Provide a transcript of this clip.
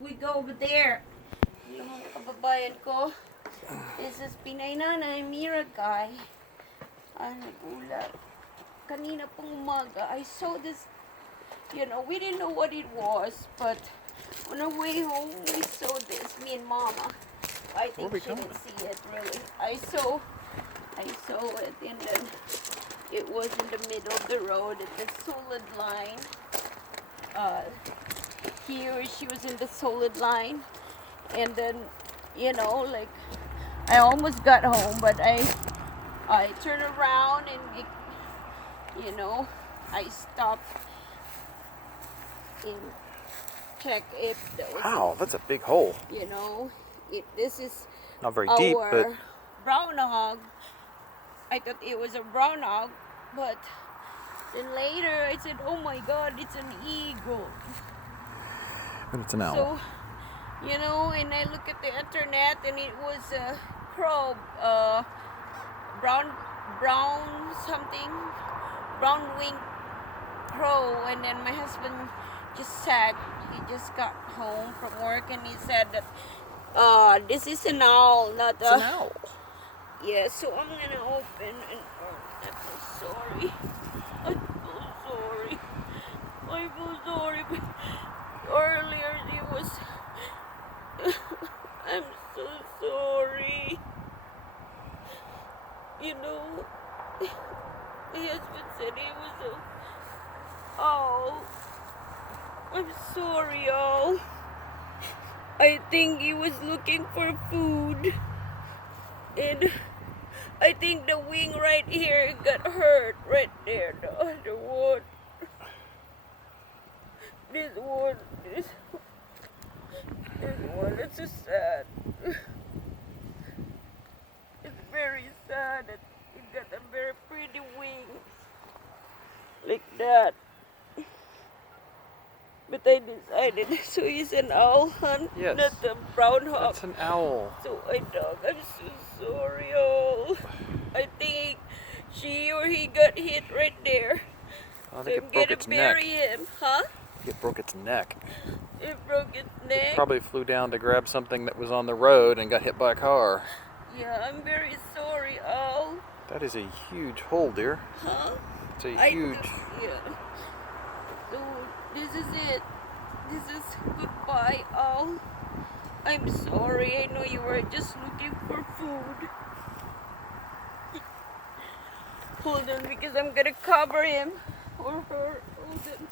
We go over there. Yung mga kababayan ko. This is Pinay Nanay, Mira guy. Nagulat. Kanina pong umaga, I saw this, we didn't know what it was, but on our way home, we saw this, me and Mama. I think she didn't see it, really. I saw it, and then it was in the middle of the road at the solid line. Here she was in the solid line, and then like I almost got home, but I turned around and I stopped and checked if there was Wow, that's a big hole. This is Not very deep, but brown hog. I thought it was a brown hog, but then later I said, oh my god, it's an eagle. but it's an owl. So, and I look at the internet and it was a crow, brown wing crow. And then my husband just said, he just got home from work and he said that, this is an owl, not It's an owl. Yeah, so I'm gonna open and, I'm so sorry. I'm so sorry. But earlier it was, I'm so sorry. My husband said he was a owl. I'm sorry, owl. I think he was looking for food. And I think the wing right here got hurt right there. The other one. This one, it's so sad. It's very sad that it got a very pretty wings like that. But I decided, so he's an owl, hunt, Yes. not a brown hawk. That's an owl. So I'm so sorry, owl. I think she or he got hit right there. I So think I'm it broke gonna its bury neck. him, huh? It broke its neck. It broke its neck. Probably flew down to grab something that was on the road and got hit by a car. Yeah, I'm very sorry, owl. That is a huge hole, dear. Huh? It's a huge. Yeah. So this is it. This is goodbye, owl. I'm sorry. I know you were just looking for food. Hold on, because I'm gonna cover him or her. Hold on.